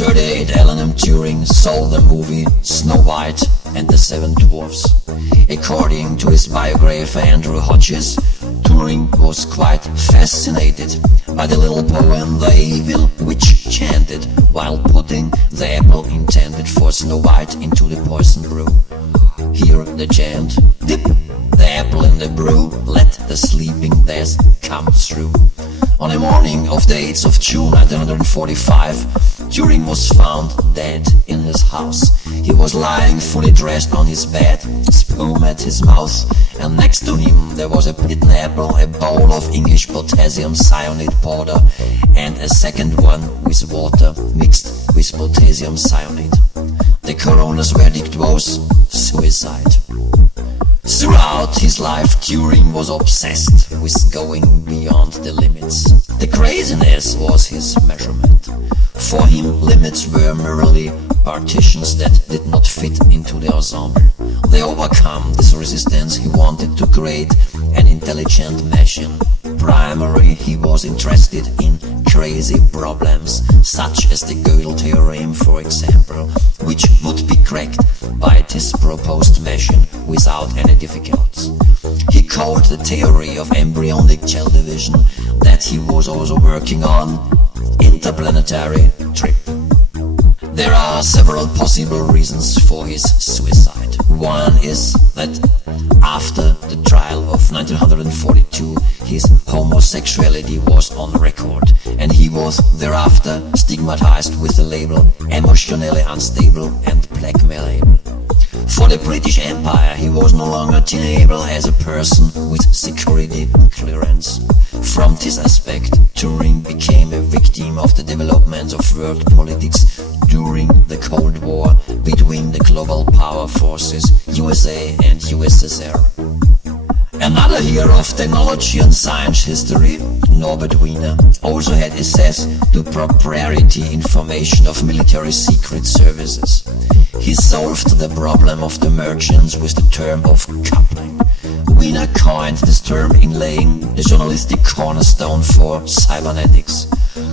1938, Alan M. Turing saw the movie Snow White and the Seven Dwarfs. According to his biographer Andrew Hodges, Turing was quite fascinated by the little poem The Evil Witch chanted while putting the apple intended for Snow White into the poison brew. Hear the chant: dip the apple in the brew, let the sleeping death come through. On the morning of the 8th of June 1945, Turing was found dead in his house. He was lying fully dressed on his bed, spume at his mouth, and next to him there was a bitten apple, a bowl of English potassium cyanide powder, and a second one with water mixed with potassium cyanide. The coroner's verdict was suicide. Throughout his life, Turing was obsessed with going beyond the limits. The craziness was his measurement. For him, limits were merely partitions that did not fit into the ensemble. To overcome this resistance, he wanted to create an intelligent machine. Primarily, he was interested in crazy problems, such as the Gödel theorem, for example, which would be cracked by this proposed machine without any difficulties. He called the theory of embryonic cell division that he was also working on interplanetary trip. There are several possible reasons for his suicide. One is that after the trial of 1942, his homosexuality was on record, and he was thereafter stigmatized with the label emotionally unstable and blackmailable. For the British Empire, he was no longer tenable as a person with security clearance. From this aspect, Turing became a victim of the developments of world politics during the Cold War between the global power forces USA and USSR. Another hero of technology and science history, Norbert Wiener, also had access to proprietary information of military secret services. He solved the problem of the merchants with the term of coupling. Wiener coined this term in laying the journalistic cornerstone for cybernetics.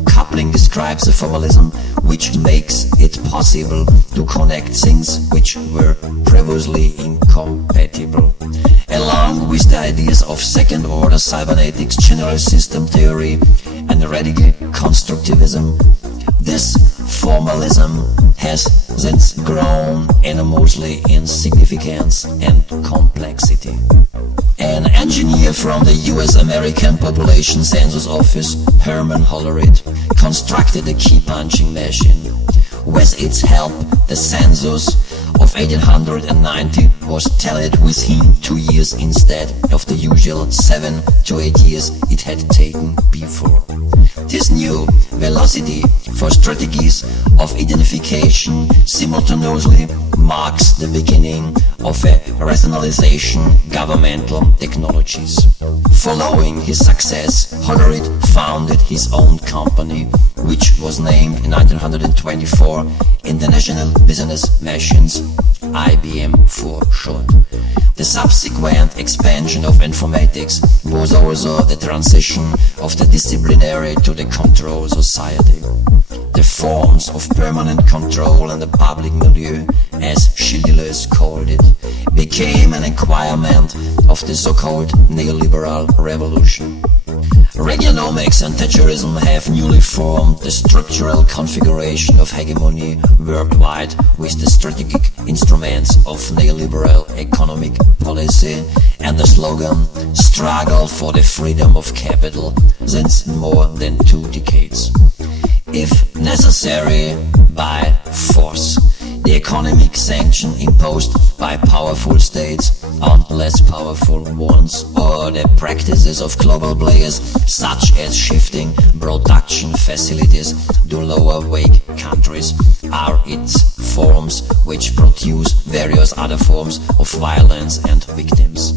Coupling describes a formalism which makes it possible to connect things which were previously incompatible. Along with the ideas of second-order cybernetics, general system theory, and radical constructivism, this formalism has since grown enormously in significance and complexity. An engineer from the US-American Population Census Office, Herman Hollerith, constructed a key-punching machine. With its help, the census of 1890 was tallied within 2 years instead of the usual 7 to 8 years it had taken before. This new velocity for strategies of identification simultaneously marks the beginning of a rationalization governmental technologies. Following his success, Hollerith founded his own company, which was named in 1924 International Business Machines, IBM for short. The subsequent expansion of informatics was also the transition of the disciplinary to the control society. The forms of permanent control in the public milieu, as Schilderlös called it, became an acquirement of the so-called neoliberal revolution. Reaganomics and Thatcherism have newly formed the structural configuration of hegemony worldwide with the strategic instruments of neoliberal economic policy and the slogan "Struggle for the freedom of capital" since more than 2 decades. If necessary, by force. The economic sanction imposed by powerful states on less powerful ones, or the practices of global players such as shifting production facilities to lower-wage countries, are its forms which produce various other forms of violence and victims.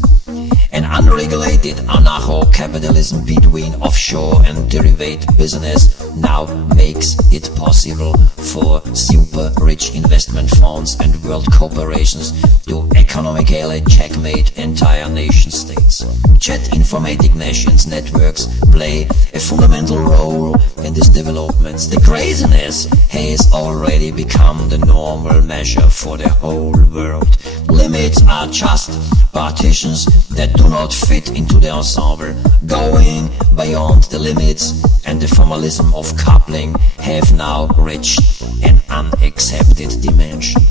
An unregulated anarcho-capitalism between offshore and derivative business now makes it possible for super-rich investment funds and world corporations to economically checkmate entire nation-states. Jet informatic nations networks play a fundamental role in these developments. The craziness has already become the normal measure for the whole world. Limits are just partitions that do not fit into the ensemble. Going beyond the limits and the formalism of coupling have now reached an unaccepted dimension.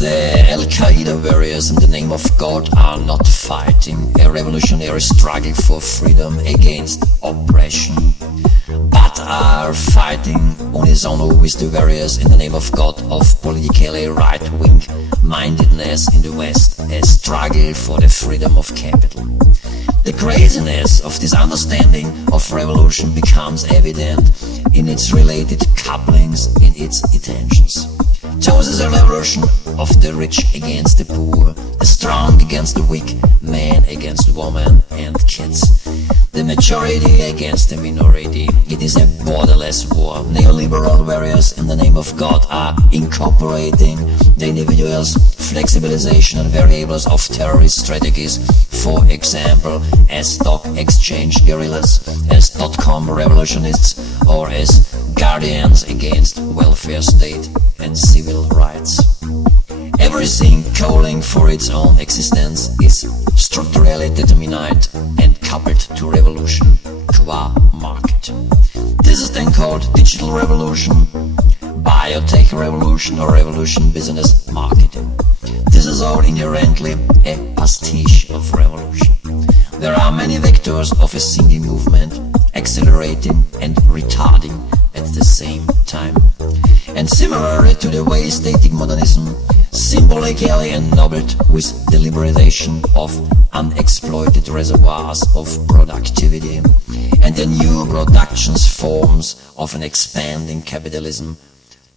The Al-Qaeda warriors in the name of God are not fighting a revolutionary struggle for freedom against oppression, but are fighting unisono with the warriors in the name of God of politically right-wing mindedness in the West, a struggle for the freedom of capital. The craziness of this understanding of revolution becomes evident in its related couplings, in its intentions. Chose is a revolution of the rich against the poor, the strong against the weak, man against woman and kids, the majority against the minority. It is a borderless war. Neoliberal warriors in the name of God are incorporating the individual's flexibilization and variables of terrorist strategies, for example, as stock exchange guerrillas, as .com revolutionists, or as guardians against welfare state and civil rights. Everything calling for its own existence is structurally determined and coupled to revolution qua market. This is then called digital revolution, biotech revolution, or revolution business marketing. This is all inherently a pastiche of revolution. There are many vectors of a single movement, accelerating and retarding at the same time. And similarly to the way static modernism, symbolically ennobled with the liberation of unexploited reservoirs of productivity and the new production forms of an expanding capitalism,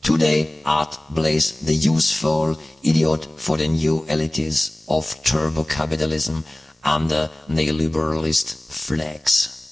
today art plays the useful idiot for the new elites of turbo-capitalism under neoliberalist flags.